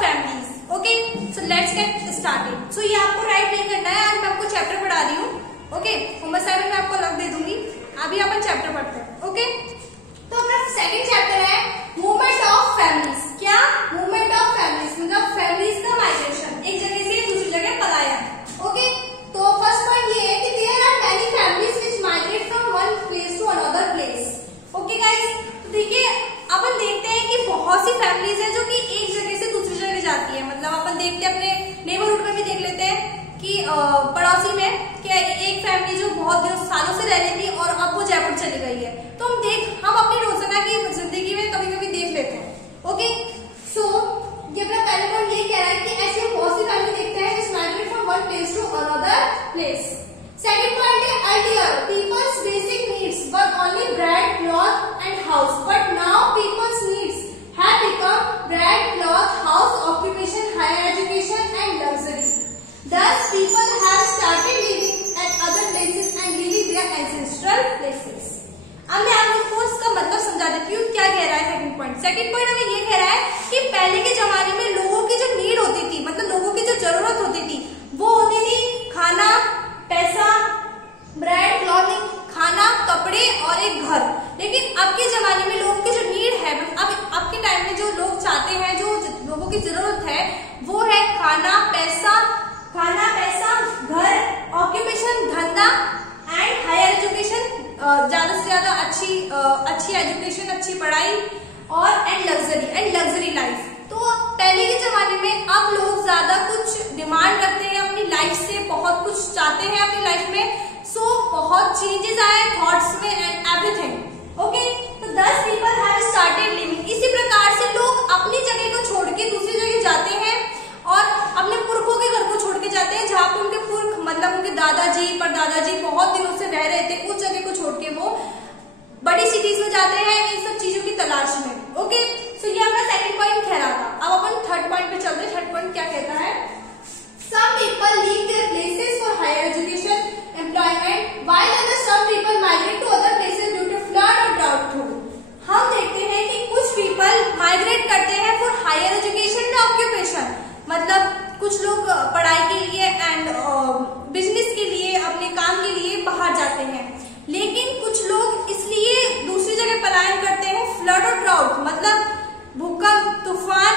families. Okay, so let's get started. So ये आपको right नहीं करना है, आज मैं आपको चैप्टर पढ़ा रही हूँ. ओके, होमवर्क असाइनमेंट मैं आपको अलग दे दूंगी. अभी अपन चैप्टर पढ़ते हैं. ओके, तो अपना सेकंड चैप्टर है मूवमेंट ऑफ फैमिलीज. क्या मूवमेंट ऑफ फैमिलीज मतलब फैमिलीज का माइग्रेशन, एक जगह से दूसरी जगह पलायन. ओके, तो फर्स्ट पॉइंट ये है कि there are many families which migrate from one place to another place. Okay guys, तो देखिए अपन देखते हैं कि बहुत सी फैमिलीज है जो कि एक जगह से दूसरी जगह जाती है. मतलब अपन देखते हैं अपने नेबरहुड में भी देख लेते हैं कि पड़ोसी में क्या एक फैमिली जो बहुत दिनों सालों से रह रही थी और अब वो जयपुर चली गई है. तो हम अपनी रोजाना की जिंदगी में कभी कभी देख लेते हैं. ओके, सो ये अपना पहला पॉइंट ये कह रहा है कि ऐसे बहुत सी फैमिली देखते हैं जिस migrate from one place to another place. Second point है earlier peoples basic needs were only bread cloth and house, but now peoples needs have become bread cloth house occupation higher education and luxury. Thus people have started living at other places and leaving their ancestral places. अब मैं आपको इसका मतलब समझा देती हूँ क्या कह रहा है सेकंड पॉइंट. सेकंड पॉइंट हमें ये कह रहा है कि पहले के जमाने में लोगों की जो नीड होती थी, मतलब लोगों की जो जरूरत होती थी, वो होती थी खाना, पैसा, ब्रेड, क्लॉथिंग, खाना, कपड़े और एक घर. लेकिन अब के जमाने में लोगों की जो नीड है, अब के टाइम में जो लोग चाहते हैं, जो लोगों की जरूरत है, वो है खाना, पैसा, घर, ऑक्यूपेशन, धंधा एंड हायर एजुकेशन, ज्यादा से ज्यादा अच्छी एजुकेशन, अच्छी पढ़ाई और एंड लग्जरी लाइफ. तो पहले के जमाने में अब लोग ज्यादा कुछ डिमांड करते हैं अपनी लाइफ से, बहुत कुछ चाहते हैं अपनी लाइफ में. सो बहुत चेंजेस आए थॉट्स में एंड एवरीथिंग. ओके, तो 10 पीपल हैव स्टार्टेड लिविंग. इसी प्रकार से लोग अपनी जगह को छोड़ के दूसरी जगह जाते हैं और अपने पुरखों के घर को छोड़ के जाते हैं जहाँ पे उनके पुरख मतलब उनके दादाजी परदादाजी बहुत दिनों से रह रहे थे. उस जगह को छोड़ के वो बड़ी सिटीज में जाते हैं इन सब चीजों की तलाश में. ओके, सो ये अपना सेकंड पॉइंट कह रहा था. अब अपन थर्ड पॉइंट पे चलते हैं. थर्ड पॉइंट क्या कहता है? Some people leave their places for higher education employment while other some people migrate to other places due to flood और ड्राउट. हम देखते हैं कि कुछ पीपल माइग्रेट करते हैं for higher education and occupation, मतलब कुछ लोग पढ़ाई के लिए एंड बिजनेस के लिए, अपने काम के लिए बाहर जाते हैं. लेकिन कुछ लोग इसलिए दूसरी जगह पलायन करते हैं फ्लड और ड्राउट, मतलब भूकंप, तूफान,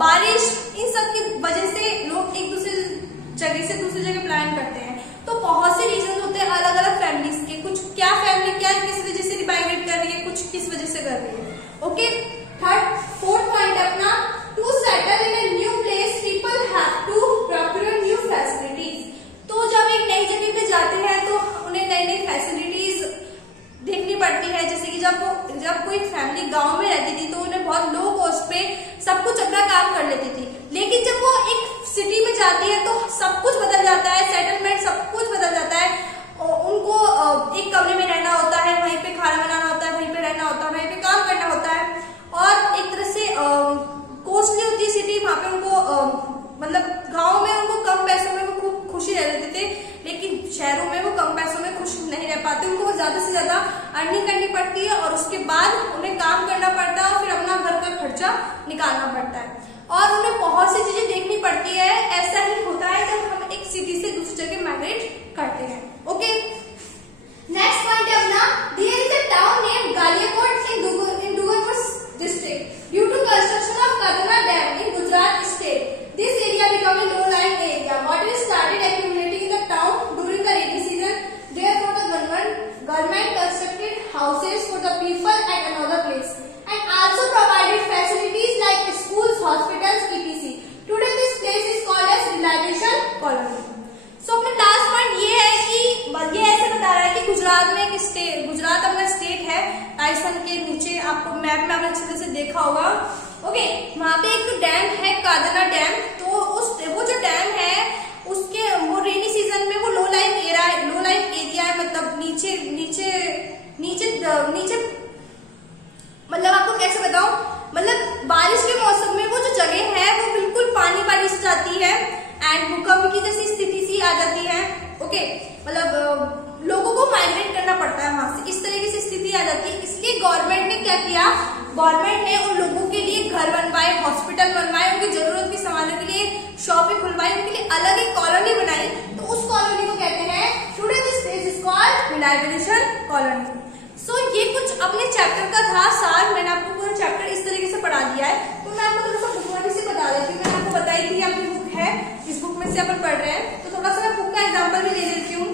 बारिश, इन सब की वजह से लोग एक दूसरी जगह से दूसरी जगह पलायन करते हैं. तो बहुत से रीजन होते हैं अलग अलग फैमिलीज के. कुछ क्या फैमिली क्या किस वजह से माइग्रेट कर रही है, कुछ किस वजह से कर रही है. ओके, फोर्थ पॉइंट अपना to settle in a new place people have to procure new facilities. तो जब एक नई जगह पे जाते हैं तो उन्हें नई नई फैसिलिटीज देखनी पड़ती है. जैसे कि जब कोई फैमिली गांव में रहती थी तो उन्हें बहुत लो कॉस्ट पे सब कुछ अपना काम कर लेती थी. लेकिन जब वो एक सिटी में जाती है तो सब कुछ बदल जाता है, सेटलमेंट सब कुछ बदल जाता है. उनको एक कमरे में रहना होता है, वहीं पे खाना बनाना होता है, वहीं पे रहना होता है, वहीं पे काम करना होता है. और एक तरह से कॉस्टली होती है सिटी. वहां पे उनको मतलब गांव में उनको कम पैसों में वो खूब खुशी रह लेते थे, लेकिन शहरों में वो कम पैसों में खुश नहीं रह पाते. उनको ज्यादा से ज्यादा अर्निंग करनी पड़ती है और उसके बाद उन्हें काम करना पड़ता है और फिर अपना घर का खर्चा निकालना पड़ता है और उन्हें बहुत सी चीजें देखनी पड़ती है. ऐसा ही होता है जब हम एक सिटी से दूसरी जगह माइग्रेट करते हैं. ओके, नेक्स्ट पॉइंट है अपना there is a town named Galiyakot in Dungarpur district due to construction of Kadana Dam in Gujarat state. This area became a low-lying area. Water started accumulating in the town during the rainy season. Therefore, the government constructed houses for the people at another place and also provided facilities like schools, hospitals, etc. Today, this place is called as Realization Colony. So, अपना last point ये है कि ये ऐसे बता रहा है कि गुजरात में एक स्टेट, गुजरात अपना स्टेट है राजस्थान के नीचे. आपको मैप में आपने अच्छे तरह से देखा होगा. ओके, वहां पे एक डैम है कादना डैम. तो वो जो डैम है उसके वो रेनी सीजन में वो लो लाइन एरिया है, मतलब नीचे मतलब आपको कैसे बताऊं, मतलब बारिश के मौसम में वो जो जगह है वो बिल्कुल पानी से जाती है एंड भूकंप की जैसी स्थिति सी आ जाती है. ओके, मतलब लोगों को माइग्रेट करना पड़ता है वहां से, इस तरीके से स्थिति आ जाती है. इसलिए गवर्नमेंट ने क्या किया, गवर्नमेंट ने उन लोगों के लिए घर बनवाए, हॉस्पिटल बनवाए, उनकी जरूरत की अपने चैप्टर का था सार, मैंने आपको पूरा चैप्टर इस तरीके से पढ़ा दिया है। तो मैं आपको थोड़ा सा बुक वाली से बता देती हूँ। मैंने आपको बताई थी आपकी बुक है, इस बुक में से अपन पढ़ रहे हैं, तो थोड़ा सा मैं बुक का एग्जाम्पल भी ले लेती हूँ।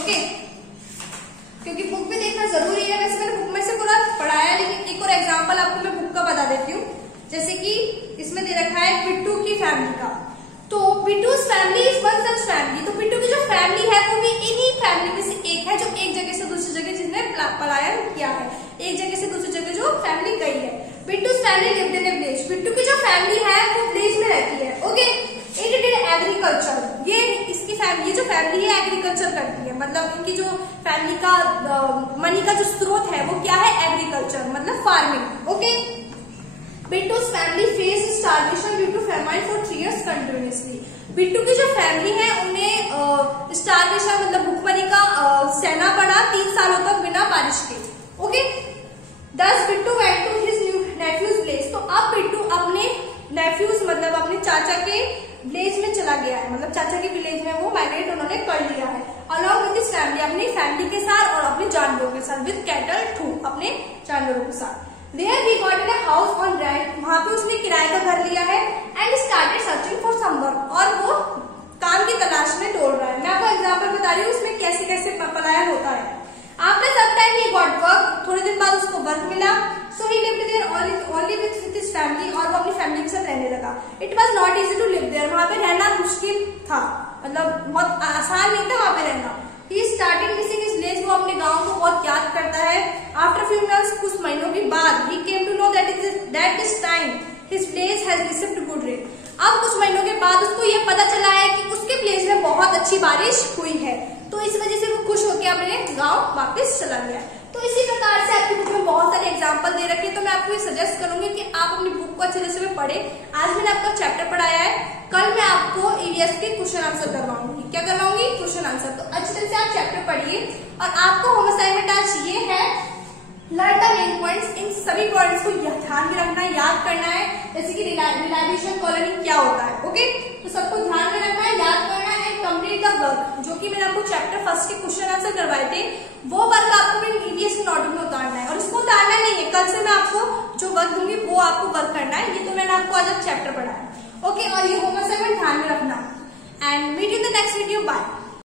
ओके, क्योंकि बुक भी देखना जरूरी है। वैसे मैंने बुक में से पूरा पढ़ाया, लेकिन एक और एग्जाम्पल आपको मैं बुक का बता देती हूँ। जैसे कि इसमें दे रखा है बिट्टू की फैमिली का, तो Bittu's family is one such family. तो बिट्टू की जो फैमिली है वो भी इन्हीं फैमिली में से एक है, जो एक जगह से दूसरी जगह जिसने पलायन किया है, एक जगह से दूसरी जगह जो फैमिली गई है। Bittu's family lived in A village. Bittu की जो फैमिली है वो विलेज में रहती है। Okay, it did agriculture. ये इसकी फैमिली, ये जो फैमिली है एग्रीकल्चर करती है, मतलब इनकी जो फैमिली का मनी का जो स्रोत है वो क्या है, एग्रीकल्चर, मतलब farming. Okay, Bittu's family face starvation due to famine for 3 years continuously. Bittu की जो फैमिली है उन्हें स्टार्वेशन मतलब भूखमरी का सहना पड़ा 3 सालों तक बिना बारिश के। Okay, thus Bittu went to his nephew's place. तो अब बिट्टू अपने नेफ्यूज मतलब अपने चाचा के विलेज में चला गया है, मतलब चाचा के विलेज में वो माइग्रेट उन्होंने कर लिया है, अलॉन्ग विद हिज फैमिली, अपनी फैमिली के साथ और अपने जानवरों के साथ, विद कैटल टू, अपने जानवरों के साथ। There he got a house on rent, वहां पे उसने किराए का घर लिया है, and started searching for some work, और वो काम की तलाश में दौड़ रहा है। मैं आपको एग्जाम्पल बता रही हूँ उसमें कैसे कैसे पलायन होता है। After some time he got work, थोड़े दिन बाद उसको वर्क मिला, so he lived there only with his family, और वो अपनी फैमिली के साथ रहने लगा। It was not easy to live there, वहां पे रहना मुश्किल था, मतलब बहुत आसान नहीं था वहां पे रहना। He started missing his village, वो अपने गांव को बहुत याद करता है। After few months, कुछ महीनों के बाद, he came to know that this time his village has received good rain। अब कुछ महीनों के बाद उसको ये पता चला है कि उसके विलेज में बहुत अच्छी बारिश हुई है, तो इस वजह से वो खुश होकर अपने गांव वापस चला गया। तो इसी प्रकार से आपकी बुक में बहुत सारे एग्जाम्पल दे रखे हैं, तो मैं आपको ये सजेस्ट करूंगी कि आप अपनी बुक को अच्छे से पढ़े। आज मैंने आपका चैप्टर पढ़ाया है, कल मैं आपको ईवीएस के क्वेश्चन आंसर करवाऊंगी। क्या करवाऊंगी? Question answer. तो अच्छी तरह से आप चैप्टर पढ़िए, और आपको होम असाइनमेंट आज ये है, लर्न द मेन पॉइंट्स। इन सभी पॉइंट्स को ध्यान में रखना है, याद करना है, जैसे कि रिलाइजेशन कॉलोनी क्या होता है। ओके, तो सबको ध्यान में रखना है, याद करना है, एंड कंप्लीट द वर्क, जो कि मैंने आपको चैप्टर फर्स्ट के क्वेश्चन आंसर करवाए थे, वो वर्क आपको मेरे ईवीएस के नोटबुक में उतारना है, और इसको उतारना नहीं है, कल से मैं आपको जो वर्क दूंगी वो आपको वर्क करना है। ये तो मैंने आपको आज चैप्टर पढ़ाया। ओके, और ये होम असाइनमेंट ध्यान में रखना, and meet you in the next video. Bye.